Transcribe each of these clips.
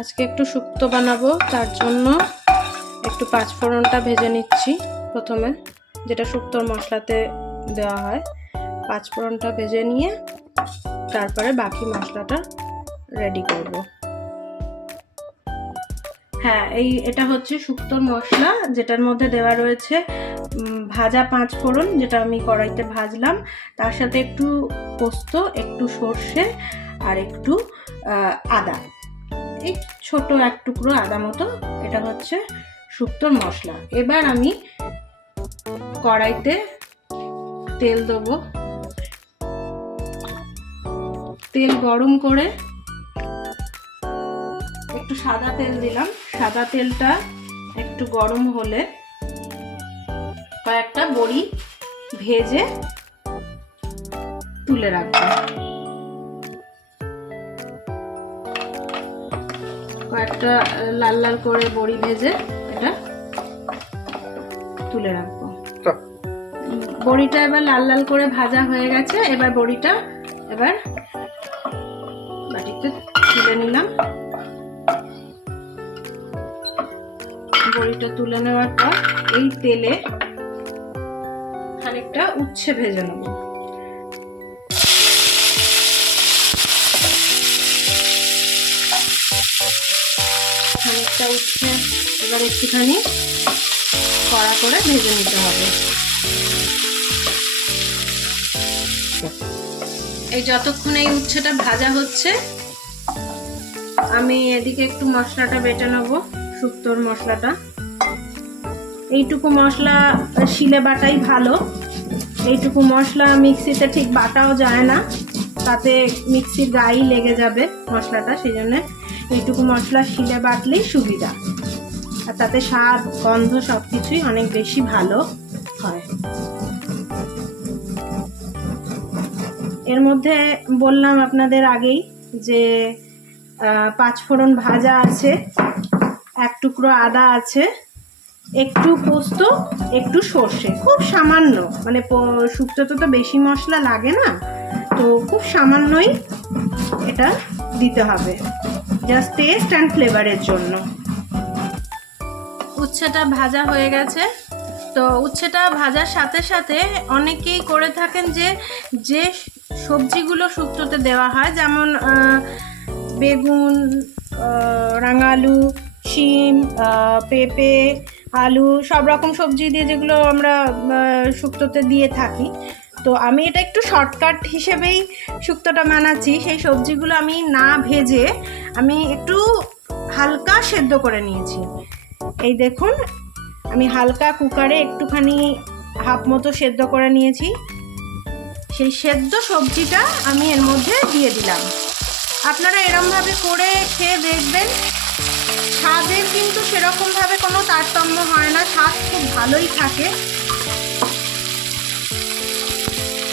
আজকে একটু শুক্তো বানাবো, তার জন্য একটু পাঁচফোড়নটা ভেজে নিচ্ছি প্রথমে, যেটা শুক্তোর মশলাতে দেওয়া হয়। পাঁচফোড়নটা ভেজে নিয়ে তারপরে বাকি মশলাটা রেডি করব। হ্যাঁ, এটা হচ্ছে শুক্তোর মশলা, যেটার মধ্যে দেওয়া রয়েছে ভাজা পাঁচফোড়ন, যেটা আমি কড়াইতে ভাজলাম, তার সাথে একটু পোস্ত, একটু সর্ষে আর একটু আদা, এই ছোট এক টুকরো আদা মতো। এটা হচ্ছে শুক্তোর মশলা। এবার আমি কড়াইতে তেল দেবো। তেল গরম করে একটু সাদা তেল দিলাম। সাদা তেলটা একটু গরম হলে কয়েকটা বড়ি ভেজে তুলে রাখবো। কয়েকটা লাল লাল করে বড়ি ভেজে এটা তুলে রাখবো। বড়িটা এবার লাল লাল করে ভাজা হয়ে গেছে। এবার বড়িটা বাটিতে তুলে নিলাম। বড়িটা তুলে নেওয়ার পর এই তেলে খানিকটা উচ্ছে ভেজে নেব। খানিকটা উচ্ছে এবার একটুখানি কড়া করে ভেজে নিতে হবে। এই যতক্ষণ এই উচ্ছেটা ভাজা হচ্ছে, আমি এদিকে একটু মশলাটা বেটে নেব, শুক্তোর মশলাটা। এইটুকু মশলা শিলে বাটাই ভালো। এইটুকু মশলা মিক্সিতে ঠিক বাটাও যায় না, তাতে মিক্সির গায়ে লেগে যাবে মশলাটা। সেই জন্য এইটুকু মশলা শিলে বাটলেই সুবিধা, আর তাতে স্বাদ, গন্ধ সবকিছুই অনেক বেশি ভালো হয়। এর মধ্যে বললাম আপনাদের আগেই যে পাঁচফোড়ন ভাজা আছে, এক টুকরো আদা আছে, একটু পোস্ত, একটু সর্ষে, খুব সামান্য, মানে শুক্তোতে তো বেশি মশলা লাগে না, তো খুব সামান্যই এটা দিতে হবে, জাস্ট টেস্ট অ্যান্ড ফ্লেভারের জন্য। উচ্ছেটা ভাজা হয়ে গেছে। তো উচ্ছেটা ভাজার সাথে সাথে অনেকেই করে থাকেন যে সবজিগুলো শুক্তোতে দেওয়া হয়, যেমন বেগুন, রাঙা আলু, শিম, পেঁপে, আলু, সব রকম সবজি দিয়ে যেগুলো আমরা শুক্তোতে দিয়ে থাকি। তো আমি এটা একটু শর্টকাট হিসেবেই শুক্তোটা বানাচ্ছি। সেই সবজিগুলো আমি না ভেজে আমি একটু হালকা সেদ্ধ করে নিয়েছি। এই দেখুন, আমি হালকা কুকারে একটুখানি হাফ মতো সেদ্ধ করে নিয়েছি। সেই সেদ্ধ সবজিটা আমি এর মধ্যে দিয়ে দিলাম। আপনারা এরমভাবে করে খেয়ে দেখবেন, স্বাদের কিন্তু সেরকমভাবে কোনো তারতম্য হয় না, স্বাদ খুব ভালোই থাকে,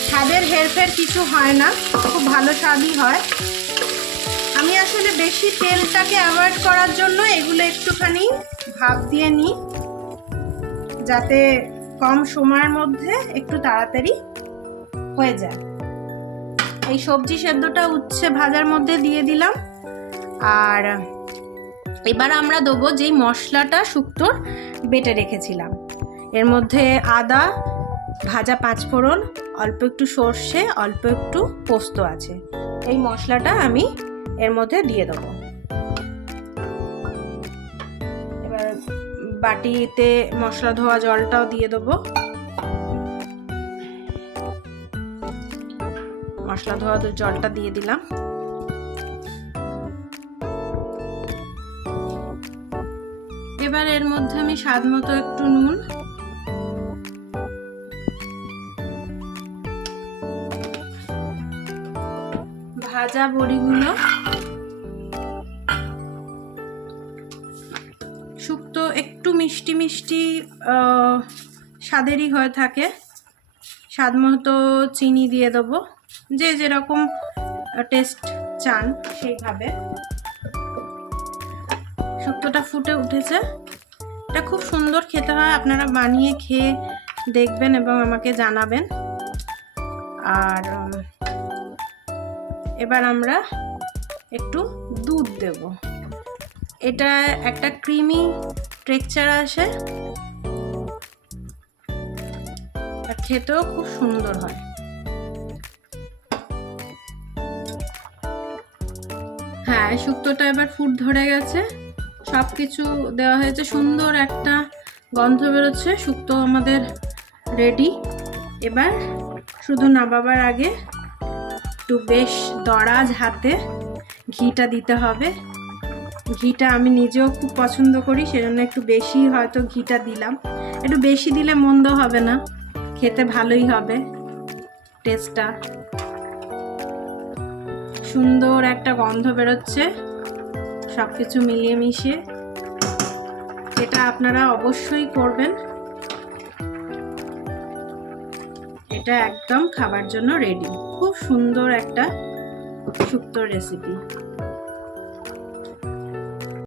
স্বাদের হেরফের কিছু হয় না, খুব ভালো স্বাদই হয়। আমি আসলে বেশি তেলটাকে অ্যাভয়েড করার জন্য এগুলো একটুখানি ভাপ দিয়ে নিই, যাতে কম সময়ের মধ্যে একটু তাড়াতাড়ি হয়ে যায়। এই সবজি সেদ্ধটা উচ্ছে ভাজার মধ্যে দিয়ে দিলাম। আর এবার আমরা দেবো যেই মশলাটা শুক্তোর বেটে রেখেছিলাম। এর মধ্যে আদা, ভাজা পাঁচফোড়ন, অল্প একটু সর্ষে, অল্প একটু পোস্ত আছে। এই মশলাটা আমি এর মধ্যে দিয়ে দেবো। এবার বাটিতে মশলা ধোয়া জলটাও দিয়ে দেবো। মশলা ধোয়া জলটা দিয়ে দিলাম। এবার এর মধ্যে আমি স্বাদ মতো একটু নুন, ভাজা বড়িগুলো, শুক্তো একটু মিষ্টি মিষ্টি স্বাদেরই হয়ে থাকে, স্বাদ মতো চিনি দিয়ে দেবো, যে যেরকম টেস্ট চান সেইভাবে। শুক্তোটা ফুটে উঠেছে। এটা খুব সুন্দর খেতে হয়, আপনারা বানিয়ে খেয়ে দেখবেন এবং আমাকে জানাবেন। আর এবার আমরা একটু দুধ দেব। এটা একটা ক্রিমি টেক্সচার আসে আর খেতেও খুব সুন্দর হয়। হ্যাঁ, শুক্তোটা এবার ফুট ধরে গেছে, সব কিছু দেওয়া হয়েছে, সুন্দর একটা গন্ধ বেরোচ্ছে, শুক্তো আমাদের রেডি। এবার শুধু নামাবার আগে একটু বেশ দরাজ হাতে ঘিটা দিতে হবে। ঘিটা আমি নিজেও খুব পছন্দ করি, সেজন্য একটু বেশি হয়তো ঘিটা দিলাম। একটু বেশি দিলে মন্দ হবে না, খেতে ভালোই হবে। টেস্টটা সুন্দর একটা গন্ধ বেরোচ্ছে সব কিছু মিলিয়ে মিশিয়ে। এটা আপনারা অবশ্যই করবেন, এটা একদম খাবার জন্য রেডি। খুব সুন্দর একটা শুক্তোর রেসিপি।